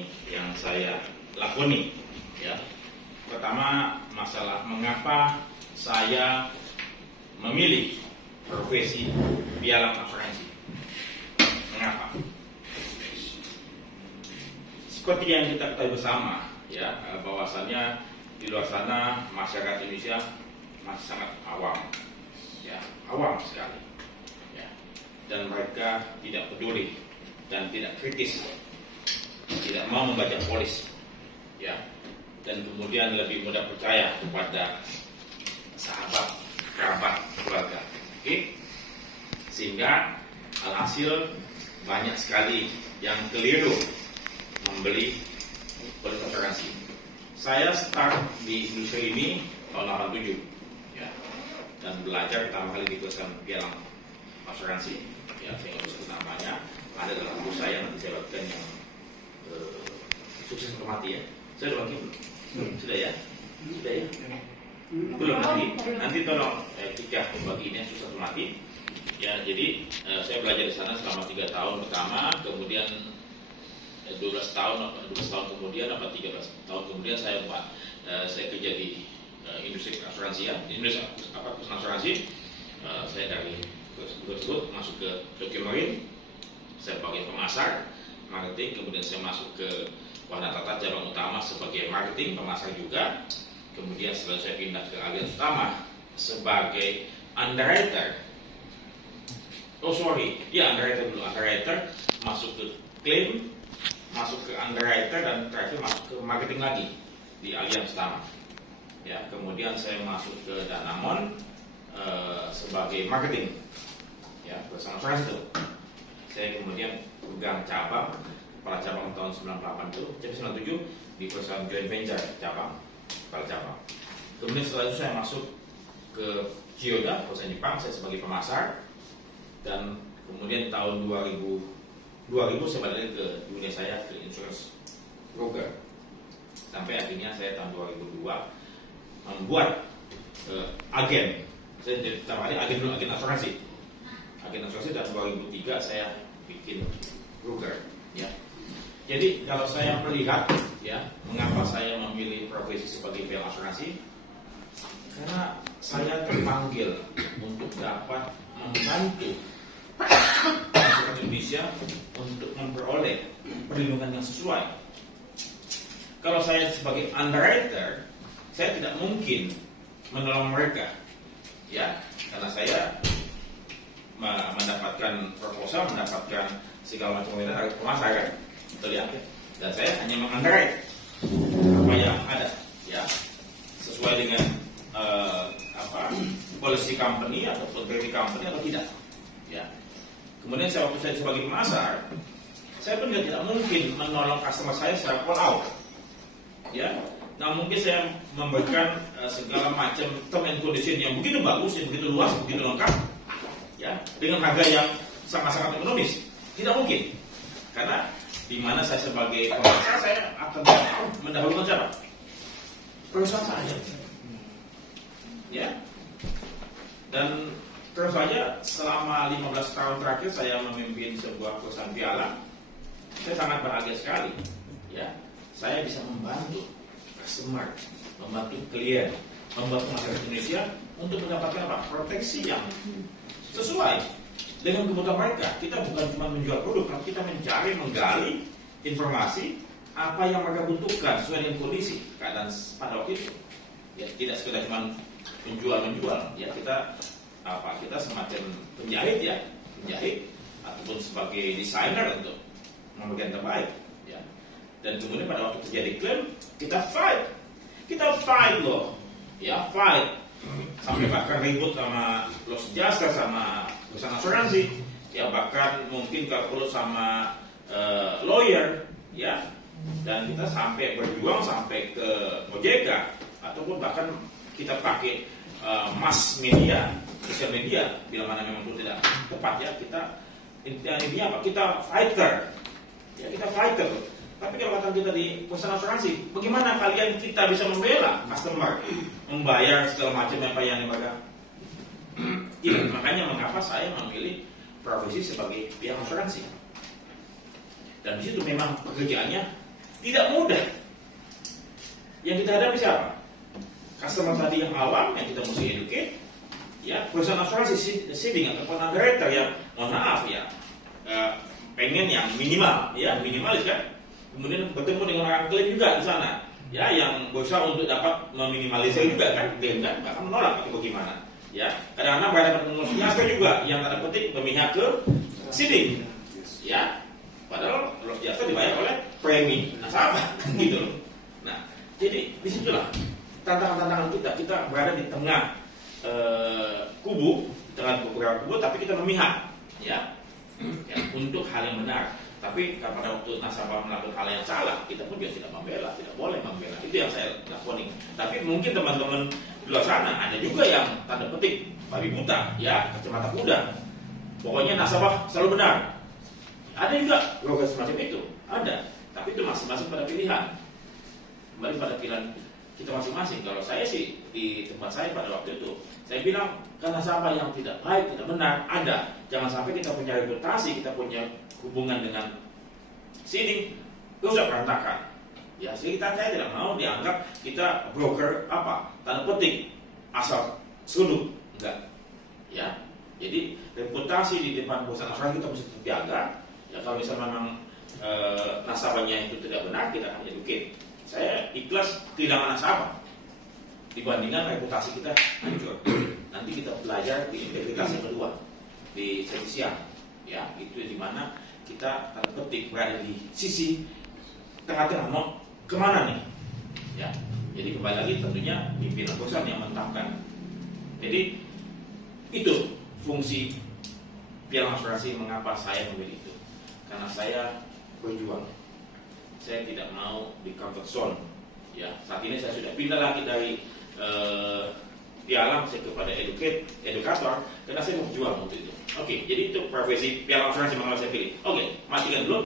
ini yang saya lakoni. Ya, pertama masalah mengapa saya memilih profesi pialang asuransi. Mengapa? Seperti yang kita ketahui bersama, ya, bahwasannya di luar sana masyarakat Indonesia masih sangat awam, ya, awam sekali, ya, dan mereka tidak peduli dan tidak kritis, tidak mau membaca polis, ya, dan kemudian lebih mudah percaya kepada sahabat, kerabat, keluarga, oke? Sehingga alhasil banyak sekali yang keliru membeli polis asuransi. Saya start di industri ini tahun 87, ya, dan belajar pertama kali di perusahaan pialang asuransi, ya, saya nggak usah namanya, ada dalam buku saya nanti saya bagikan yang sukses atau mati, ya. Saya udah bagian belum? Sudah ya? Sudah ya? Belum, nanti tolong kita bagi ini sukses atau mati. Ya, jadi saya belajar di sana selama 3 tahun pertama, kemudian 12 tahun kemudian, 13 tahun kemudian saya kerja di industri asuransi, ya, industri perusahaan asuransi. Saya dari tersebut masuk ke Tokyo Marine, saya sebagai pemasar marketing, kemudian saya masuk ke Warna Tata cabang utama sebagai marketing pemasar juga, kemudian setelah saya pindah ke Allianz Utama sebagai underwriter. Underwriter masuk ke claim, masuk ke underwriter, dan terakhir masuk ke marketing lagi di Allianz Utama. Ya, kemudian saya masuk ke Danamon sebagai marketing, ya, bersama asuransi itu. Saya kemudian pegang cabang, kepala cabang tahun 98 itu, jadi 97 di perusahaan joint venture cabang, kepala cabang. Kemudian setelah itu saya masuk ke Chiyoda, perusahaan Jepang, saya sebagai pemasar. Dan kemudian tahun 2000 saya balik ke dunia saya, ke insurance broker, sampai akhirnya saya tahun 2002 membuat agen. Saya jadi pertama kali agen asuransi, dan 2003 saya bikin broker, ya. Jadi kalau saya melihat, ya, mengapa saya memilih profesi sebagai pialang asuransi, karena saya terpanggil untuk dapat membantu masyarakat Indonesia untuk memperoleh perlindungan yang sesuai. Kalau saya sebagai underwriter, saya tidak mungkin menolong mereka, ya, karena saya mendapatkan proposal, mendapatkan segala macam dari pemasaran, betul ya? Dan saya hanya mengunderwrite apa yang ada, ya, sesuai dengan policy company ataupun credit company atau tidak, ya. Kemudian waktu saya sebagai pemasar, saya pun tidak mungkin menolong customer saya secara all out, ya. Nah, mungkin saya memberikan segala macam term and condition yang begitu bagus, yang begitu luas, begitu lengkap, ya, dengan harga yang sangat-sangat ekonomis. Tidak mungkin, karena di mana saya sebagai pemasar, saya akan mendahulukan siapa? Perusahaan saya, ya. Dan terus saja selama 15 tahun terakhir saya memimpin sebuah perusahaan pialang. Saya sangat bahagia sekali, ya. Saya bisa membantu customer, membantu klien, membantu masyarakat Indonesia untuk mendapatkan apa? Proteksi yang sesuai dengan kebutuhan mereka. Kita bukan cuma menjual produk, tapi kita mencari, menggali informasi apa yang mereka butuhkan sesuai dengan kondisi keadaan pada waktu itu. Ya, tidak sekedar cuma menjual, ya, kita semacam penjahit ataupun sebagai desainer untuk memberikan terbaik, ya. Dan kemudian pada waktu terjadi klaim, kita fight loh, ya, fight sampai bahkan ribut sama los jasa, sama perusahaan asuransi, ya, bahkan mungkin kalau perlu sama lawyer, ya, dan kita sampai berjuang sampai ke OJK, ataupun bahkan kita pakai mass media, sosial media, bila mana memang itu tidak tepat, ya, kita intinya apa? Kita fighter, ya, kita fighter. Tapi kalau kata kita di perusahaan asuransi, bagaimana kalian kita bisa membela customer, membayar segala macam apa yang mereka? Ya, makanya mengapa saya memilih profesi sebagai pialang asuransi. Dan di situ memang pekerjaannya Tidak mudah. Yang kita hadapi siapa? Customer tadi yang awam, yang kita mesti educate, ya, perusahaan asuransi seeding ataupun underwriter yang mohon maaf ya, pengen yang minimal, ya minimalis kan. Kemudian bertemu dengan orang klaim juga di sana, ya yang berusaha untuk dapat meminimalisir juga kan, klaim kan, bahkan menolak itu bagaimana. Ya, kadang-kadang berhadapan dengan jasa juga yang tanda petik memihak ke seeding, ya. Padahal los jasa dibayar oleh premi nasabah, gitu loh. Nah, jadi disitulah tantangan-tantangan kita berada di tengah kubu, di tengah beberapa kubu, tapi kita memihak, ya, untuk hal yang benar. Tapi pada waktu nasabah melakukan hal yang salah, kita pun juga tidak membela, tidak boleh membela. Itu yang saya lakukan. Tapi mungkin teman-teman di luar sana ada juga yang tanda petik babi buta, ya, kacamata kuda. Pokoknya nasabah selalu benar. Ada juga logika semacam itu, ada. Tapi itu masing-masing pada pilihan. Kembali pada pilihan kita masing-masing. Kalau saya sih di tempat saya pada waktu itu, saya bilang karena nasabah yang tidak baik, tidak benar, ada. Jangan sampai kita punya reputasi, kita punya hubungan dengan seeding rusak berantakan. Ya, saya tidak mau dianggap kita broker apa, tanda petik asal sudut, enggak. Ya, jadi reputasi di depan perusahaan asuransi kita mesti terjaga. Ya, kalau misalnya memang nasabahnya itu tidak benar, kita akan educate. Saya ikhlas kehilangan nasabah dibandingkan reputasi kita hancur. Nanti kita belajar di integritas yang kedua, di sisi ya, itu di mana kita tanda petik berada di sisi tengah-tengah, mau kemana nih, ya. Jadi kembali lagi tentunya pimpinan perusahaan yang menetapkan. Jadi itu fungsi piala asuransi, mengapa saya memilih itu, karena saya berjuang. Saya tidak mau di comfort zone. Ya, saat ini saya sudah pindah lagi dari piala saya kepada edukator, karena saya mau berjuang untuk itu. Oke, jadi itu profesi piala asuransi mengapa saya pilih. Oke, matikan dulu.